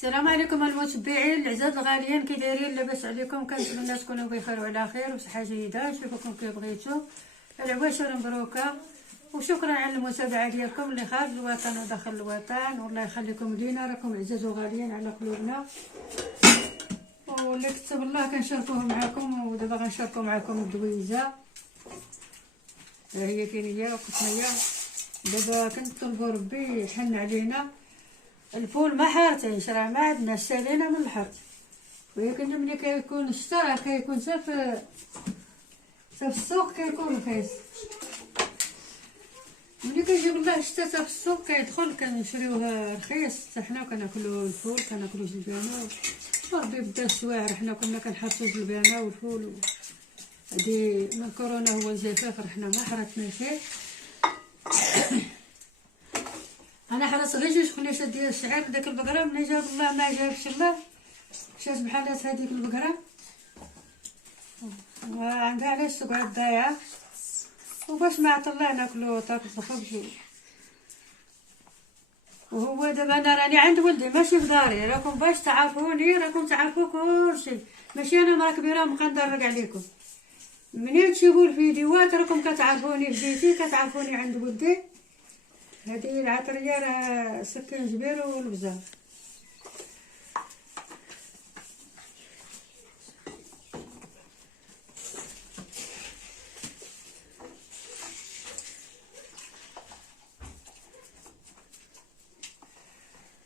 السلام عليكم المتبعين العزاز الغاليين، كي دايرين؟ لاباس عليكم؟ كنتمنى تكونوا بخير وعلى خير وصحه جيده. نشوفكم كي بغيتو. العواشر مبروكه وشكرا على المتابعه ديالكم اللي خارج الوطن وداخل الوطن، والله يخليكم لينا، راكم عزاز وغاليين على قلوبنا. واللي كتب الله كنشاركوه معكم، ودابا غنشاركو معكم الدويزه. ها هي كاين هي وقتنايا دابا كنطلبوا ربي يحن علينا. الفول ما حارتيش، راه ما عندنا سالينا من الحرث، ولكن ملي كيكون الشتا راه كيكون حتى في السوق كيكون رخيص. ملي كيجيب الله الشتا حتى في السوق كيدخل كنشريوه رخيص حتى حنا، وكناكلو الفول كناكلو جلبانه. وربي بدا السواعر حنا كنا كنحرثو جلبانه والفول. هادي من كورونا هو الجفاف، حنا ما حرثناش. انا حرص غير جوج خنيشات ديال الشعير داك البقره، ملي جاب الله ما جابش الله مشات بحالات هذيك البقره، وعندها علاش تقعد ضايعه، وباش ما عطى الله ناكلو طاقة الخبز. وهو دابا انا راني عند ولدي ماشي في داري، راكم باش تعرفوني، راكم تعرفوا كلشي، ماشي انا مرا كبيره نبقى ندرك عليكم. منين تشوفوا الفيديوهات راكم كتعرفوني في بيتي، كتعرفوني عند ولدي. هذه العطريه راه سكين جبير والبزار.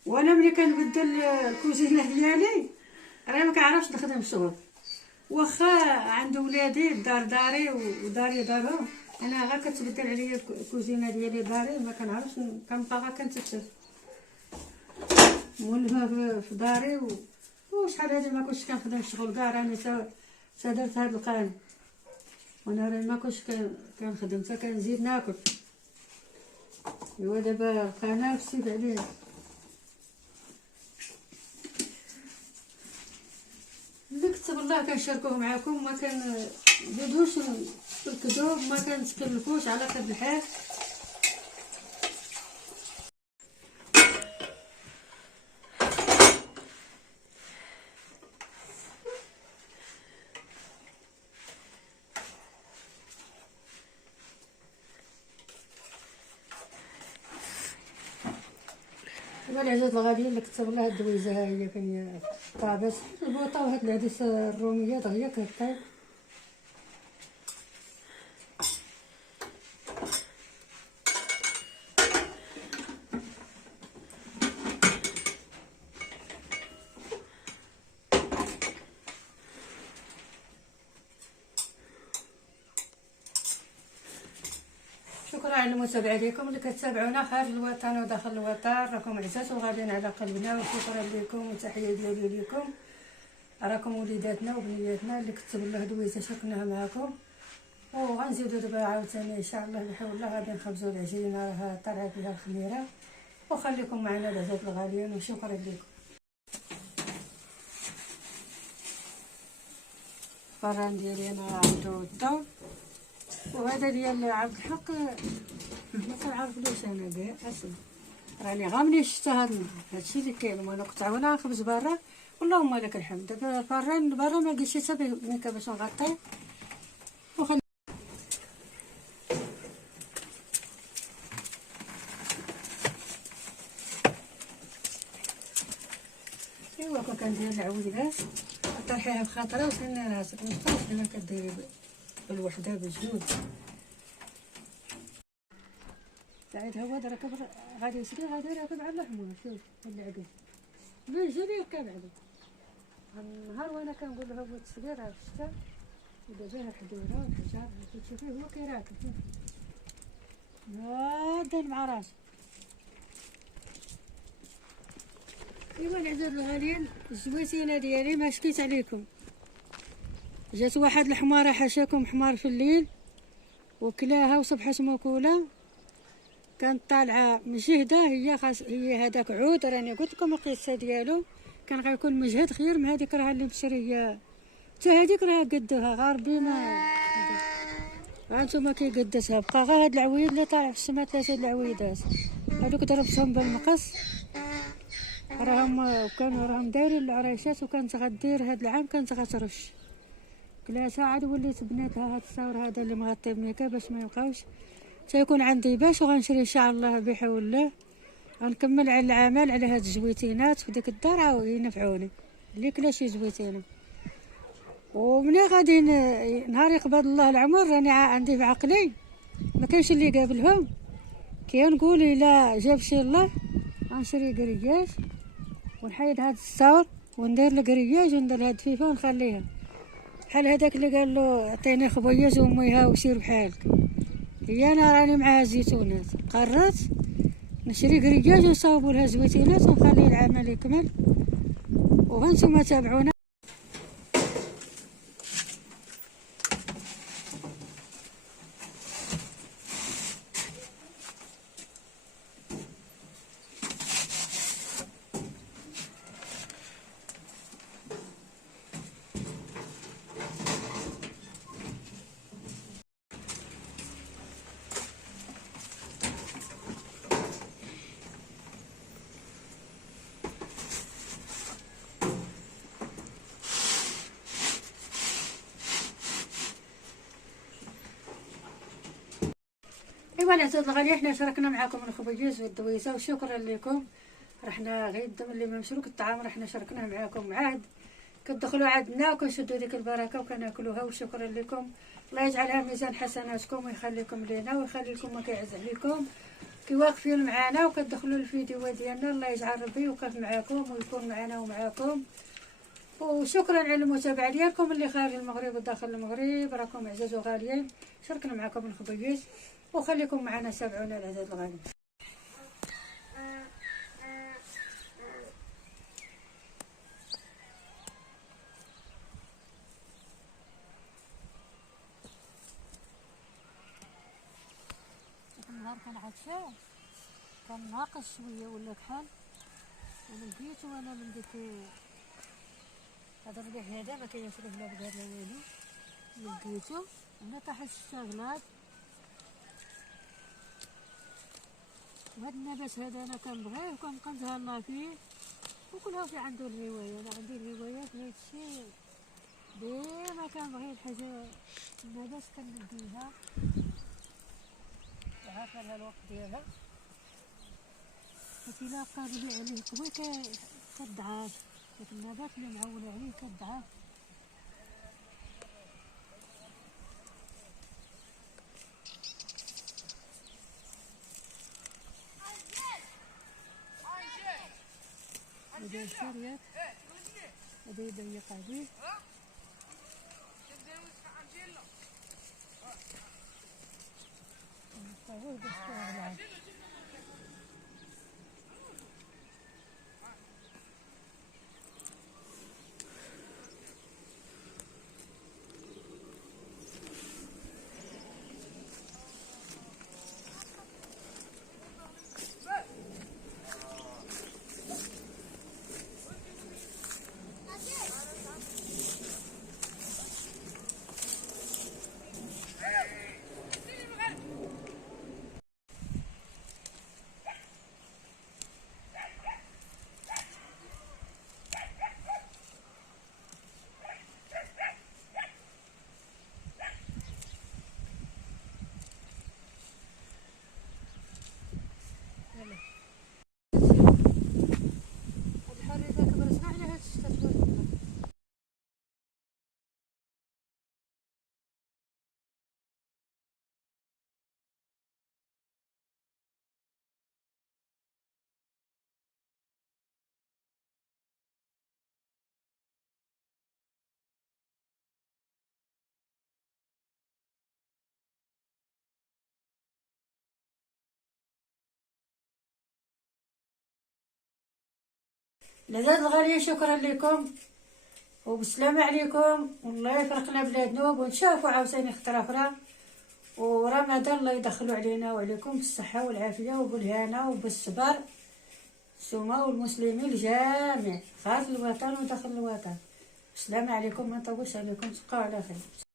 وانا ملي كنبدل الكوزينه ديالي راه ما كنعرفش نخدم الشغل، واخا عند ولادي الدار داري وداري دارهم، انا غير كتبدل عليا الكوزينه ديالي داري، ما كنعرفش، كنبقى غير كنتفتش مولفه في داري. وشحال هادي ما كنتش كنخدم الشغل كاع، راني تا درت هاد القان، وانا راني ما كنتش كنخدم، حتى كنزيد ناكل. ايوا دابا القناه فسيت عليه. اللي كتب الله كنشاركوه معكم، ما كنزيدوش في الكذوب، ما كنتكلفوش على قد الحال. والعزاز الغاليين اللي كتب الله الدويزه، ها هي كاين طابس البوطه وهاد العديس الروميه دغيا كطيب. شكرا على المتابعه ديالكم، اللي كتابعونا خارج الوطن وداخل الوطن، راكم عزاز وغاليين على قلبنا، وشكرا لكم وتحيه ديالي لكم. راكم وليداتنا وبنياتنا اللي كتب الله دويزه شاركناها معكم، وغنزيدو دابا عاوتاني ان شاء الله بحول الله غادي نخبزو العجينه، راه طالعه فيها الخميره. وخليكم معنا العزاز الغاليين، وشكرا لكم. الفران ديالي انا عنده الضوء، وهذا ديال عبد الحق ما كنعرفلوش انا كاع اصلا، راني غامني الشتا هادشي اللي كاين. وانا كنت عاونا نخبز برا، اللهم لك الحمد. دابا الفران برا ما لقيتش حتى ميكا باش نغطيه. ايوا كندير العويلات طرحيها بخاطره وسني راسك، مابقاش دابا كديري بالوحده بالجوج. سعيد هو راكب غادي يسري، غادي راكب على الحمار. شوف العقل بيجري يركب عليه. النهار وانا كنقول له هو التصوير راه الشتا، ودابا الحدوره والحجار كتشوفيه هو كيراكب داير مع راسو. ايوا العزاز الغاليين، الزويتينه ديالي ما شكيت عليكم. جات واحد الحماره حاشاكم حمار في الليل وكلاها وصبحت ماكوله، كانت طالعه مجهده. هي هذاك عود، راني قلت لكم القصه ديالو، كان غيكون مجهد خير من هذيك راه اللي مشريه، حتى هذيك راه قدوها غاربي ما هانتوما كيقدسها. بقى غير هاد العويد اللي طالع في السما، 3 العويدات هذوك ضربتهم بالمقص راهم دايرين العريشات، وكانت غدير هاد العام كانت غترش كلاسة. عاد وليت بنيتها هاد الثور هذا اللي مغطي بنيكا باش ما يبقاوش تيكون عندي باش، وغنشري ان شاء الله بحول الله. غنكمل على العمل على هاد الجويتينات في ديك الدار، عاود ينفعوني اللي كلا شي جويتينه. ومني غادي نهار يقبض الله العمر راني عندي في عقلي ما كاينش اللي قابلهم، كي نقول الا جاب شي الله غنشري كرياج ونحيد هاد الثور وندير الكرياج وندير هاد الفيفا ونخليها بحال هذاك اللي قال له عطيني خبيز وميها وسير بحالك. هي انا راني مع الزيتونات قررت نشري كرياج ونصاوبوا لها زويتينات ونخلي العمل يكمل، وهانتوما تابعونا. ايوا العزاز الغالي، حنا شاركنا معكم الخبيز والدويسه وشكرا لكم. رحنا غير الدم اللي ما مشروك الطعام رحنا شاركناه معكم، عاد كتدخلوا عندنا وكنشدوا ديك البركه وكناكلوها، وشكرا لكم. الله يجعلها ميزان حسناتكم ويخليكم لينا ويخلي لكم ما كيعز عليكم كي واقفين معنا وكتدخلوا الفيديوهات ديالنا. الله يجعل ربي يوقف معكم ويكون معنا ومعكم، وشكرا على المتابعه ديالكم اللي خارج المغرب وداخل المغرب. راكم عزاز وغاليين، شاركنا معكم الخبيز وخليكم معنا تابعونا العزاز الغالي. النهار كان عطشان، كان ناقص شويه ولا كحل، انا لقيت وانا من ديك هذا الربيع هذا ما كيشرب لا بقار لا والو، لقيتو انا طاح الشغلات. وهاد النبات هذا انا كنبغيه وكنبقى نتهلا فيه، وكل واحد عنده الهوايه. انا عندي الهوايات في هادشي، ديما كنبغي الحاجه النبات كنلقيها وعارفه لها الوقت ديالها. إلا بقى الربيع عليه قوي كتضعف داك النبات اللي معول عليه كتضعف. هذا الشريط هذا يضيق عليه. نصاوب باش العزاز الغاليين، شكرا لكم وبسلامة عليكم، والله يفرقنا بلا ذنوب ونشوفوا عاوتاني خطرة أخرى. ورمضان الله يدخلوا علينا وعليكم بالصحة والعافية وبالهنا وبالصبر، نتوما والمسلمين الجميع خارج الوطن وداخل الوطن. السلام عليكم، ما نطولش عليكم، تبقاو على خير.